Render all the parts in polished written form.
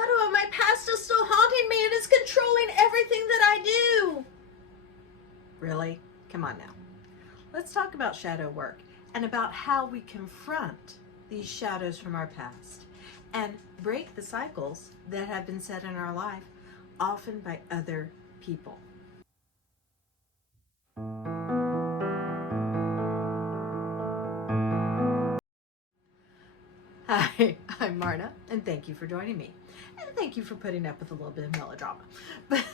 shadow of my past is still haunting me and is controlling everything that I do. Really? Come on now. Let's talk about shadow work and about how we confront these shadows from our past and break the cycles that have been set in our life, often by other people. Hi, I'm Marna, and thank you for joining me. And thank you for putting up with a little bit of melodrama. But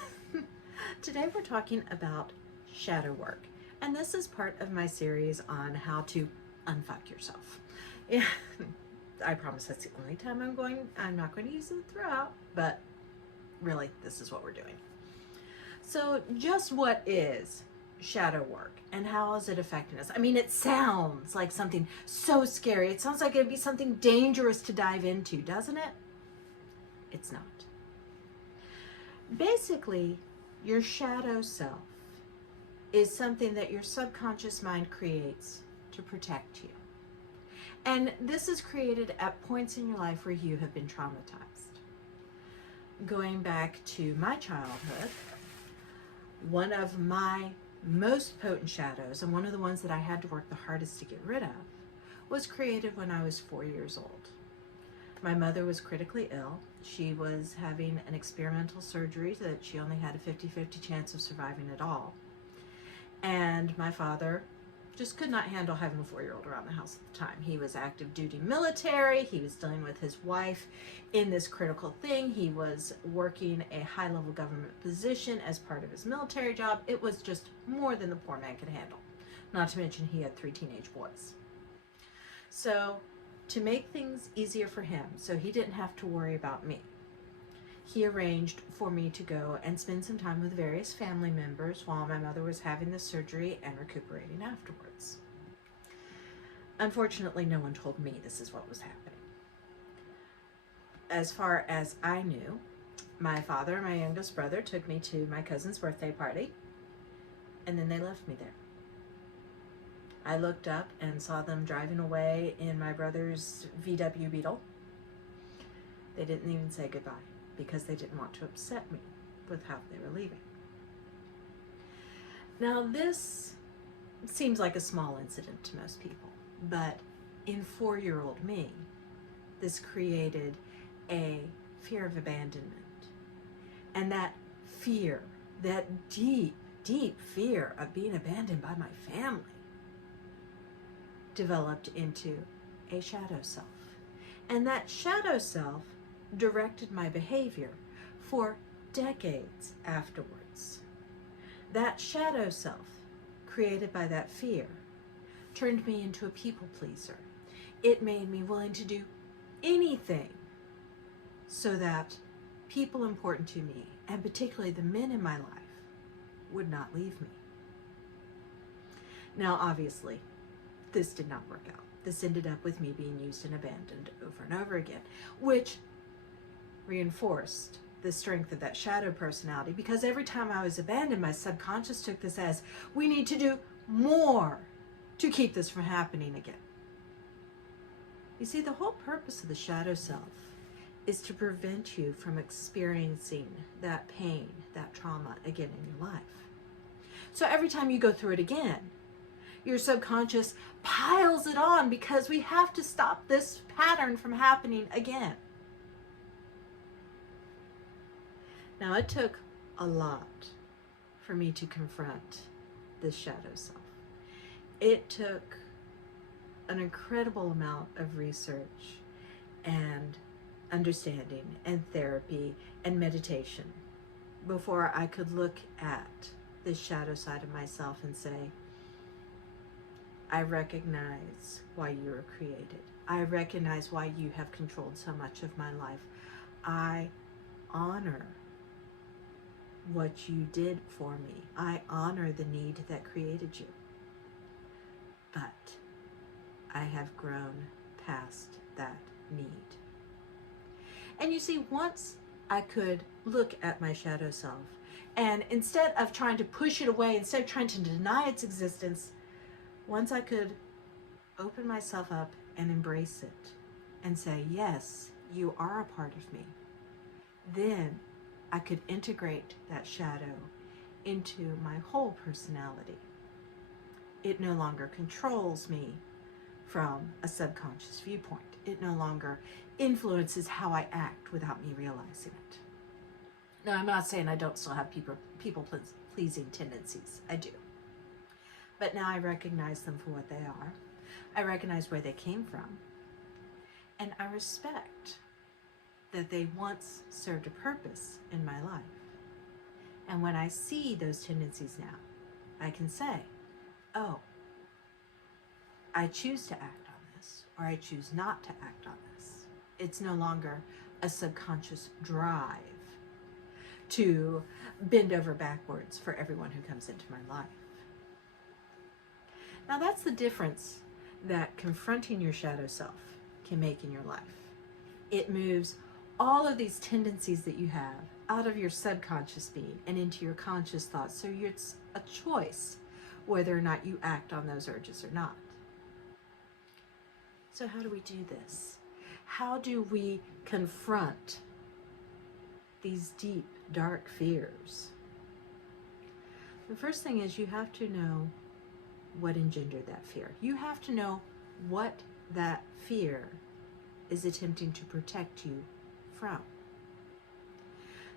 today we're talking about shadow work. And this is part of my series on how to unfuck yourself. Yeah, I promise that's the only time I'm not going to use it throughout, but really, this is what we're doing. So just what is shadow work and how is it affecting us? I mean, it sounds like something so scary. It sounds like it'd be something dangerous to dive into, doesn't it? It's not. Basically, your shadow self is something that your subconscious mind creates to protect you. And this is created at points in your life where you have been traumatized. Going back to my childhood, one of my most potent shadows, and one of the ones that I had to work the hardest to get rid of, was created when I was 4 years old. My mother was critically ill. She was having an experimental surgery that she only had a 50-50 chance of surviving at all. And my father just could not handle having a 4-year-old around the house at the time. He was active duty military. He was dealing with his wife in this critical thing. He was working a high-level government position as part of his military job. It was just more than the poor man could handle. Not to mention he had 3 teenage boys. So to make things easier for him, so he didn't have to worry about me, he arranged for me to go and spend some time with various family members while my mother was having the surgery and recuperating afterwards. Unfortunately, no one told me this is what was happening. As far as I knew, my father and my youngest brother took me to my cousin's birthday party, and then they left me there. I looked up and saw them driving away in my brother's VW Beetle. They didn't even say goodbye, because they didn't want to upset me with how they were leaving. Now, this seems like a small incident to most people, but in 4-year-old me, this created a fear of abandonment. And that fear, that deep, deep fear of being abandoned by my family, developed into a shadow self. And that shadow self directed my behavior for decades afterwards. That shadow self, created by that fear, turned me into a people pleaser. It made me willing to do anything so that people important to me, and particularly the men in my life, would not leave me. Now, obviously, this did not work out. This ended up with me being used and abandoned over and over again, which reinforced the strength of that shadow personality, because every time I was abandoned, my subconscious took this as, we need to do more to keep this from happening again. You see, the whole purpose of the shadow self is to prevent you from experiencing that pain, that trauma again in your life. So every time you go through it again, your subconscious piles it on, because we have to stop this pattern from happening again. Now, it took a lot for me to confront this shadow self. It took an incredible amount of research and understanding and therapy and meditation before I could look at this shadow side of myself and say, I recognize why you were created. I recognize why you have controlled so much of my life. I honor what you did for me. I honor the need that created you. But I have grown past that need. And you see, once I could look at my shadow self, and instead of trying to push it away, instead of trying to deny its existence, once I could open myself up and embrace it and say, yes, you are a part of me. then I could integrate that shadow into my whole personality. It no longer controls me from a subconscious viewpoint. It no longer influences how I act without me realizing it. Now, I'm not saying I don't still have people-pleasing tendencies. I do. But now I recognize them for what they are. I recognize where they came from. And I respect that they once served a purpose in my life. And when I see those tendencies now, I can say, oh, I choose to act on this, or I choose not to act on this. It's no longer a subconscious drive to bend over backwards for everyone who comes into my life. Now that's the difference that confronting your shadow self can make in your life. It moves all of these tendencies that you have out of your subconscious being and into your conscious thoughts. So it's a choice whether or not you act on those urges or not. So how do we do this? How do we confront these deep, dark fears? The first thing is you have to know what engendered that fear. You have to know what that fear is attempting to protect you from.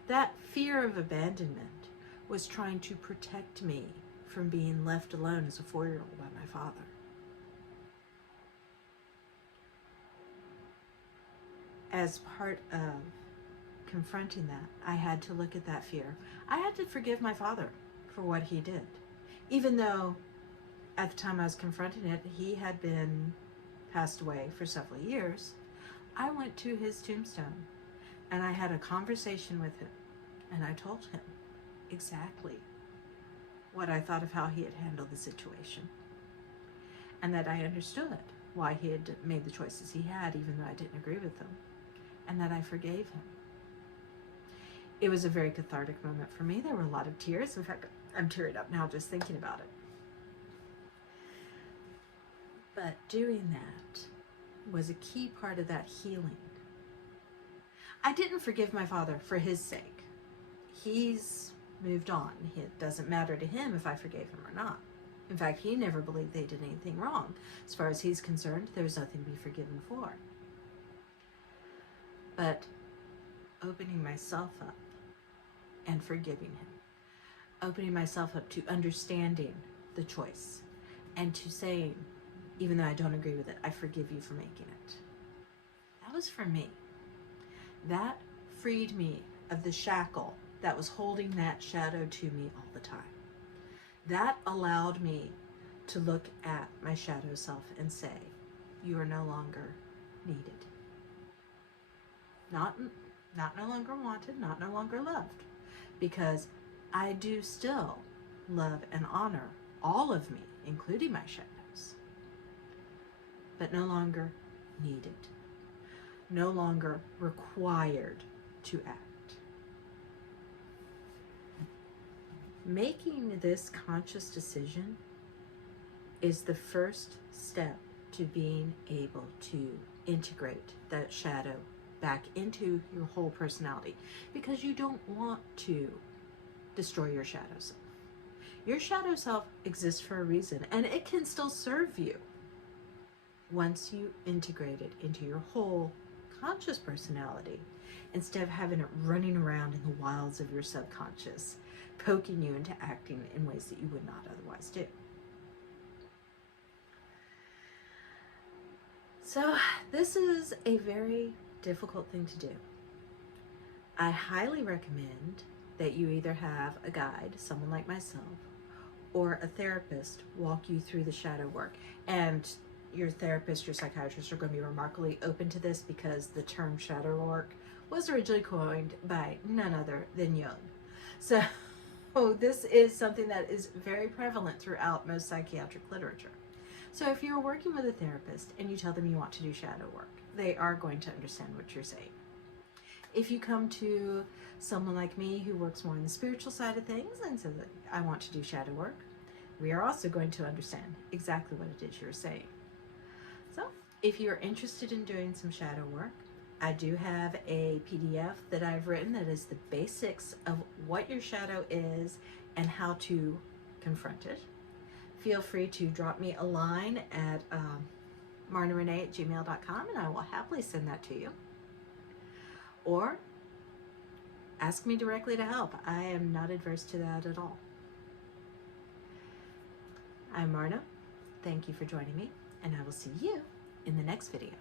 That fear of abandonment was trying to protect me from being left alone as a 4-year-old by my father. As part of confronting that, I had to look at that fear. I had to forgive my father for what he did. Even though at the time I was confronting it, he had been passed away for several years, I went to his tombstone and I had a conversation with him, and I told him exactly what I thought of how he had handled the situation, and that I understood why he had made the choices he had, even though I didn't agree with them, and that I forgave him. It was a very cathartic moment for me. There were a lot of tears. In fact, I'm tearing up now just thinking about it. But doing that was a key part of that healing. I didn't forgive my father for his sake. He's moved on. It doesn't matter to him if I forgave him or not. In fact, he never believed they did anything wrong. As far as he's concerned, there's nothing to be forgiven for. But opening myself up and forgiving him, opening myself up to understanding the choice and to saying, even though I don't agree with it, I forgive you for making it. That was for me. That freed me of the shackle that was holding that shadow to me all the time. That allowed me to look at my shadow self and say, you are no longer needed. Not no longer wanted, not no longer loved. Because I do still love and honor all of me, including my shadows. But no longer needed. No longer required to act. Making this conscious decision is the first step to being able to integrate that shadow back into your whole personality, because you don't want to destroy your shadow self. Your shadow self exists for a reason, and it can still serve you once you integrate it into your whole conscious personality, instead of having it running around in the wilds of your subconscious, poking you into acting in ways that you would not otherwise do. So this is a very difficult thing to do. I highly recommend that you either have a guide, someone like myself, or a therapist walk you through the shadow work. And your therapist, your psychiatrist are going to be remarkably open to this, because the term shadow work was originally coined by none other than Jung. So this is something that is very prevalent throughout most psychiatric literature. So if you're working with a therapist and you tell them you want to do shadow work, they are going to understand what you're saying. If you come to someone like me who works more on the spiritual side of things and says that I want to do shadow work, we are also going to understand exactly what it is you're saying. So if you're interested in doing some shadow work, I do have a PDF that I've written that is the basics of what your shadow is and how to confront it. Feel free to drop me a line at marnarenee@gmail.com and I will happily send that to you. Or ask me directly to help. I am not adverse to that at all. I'm Marna. Thank you for joining me, and I will see you in the next video.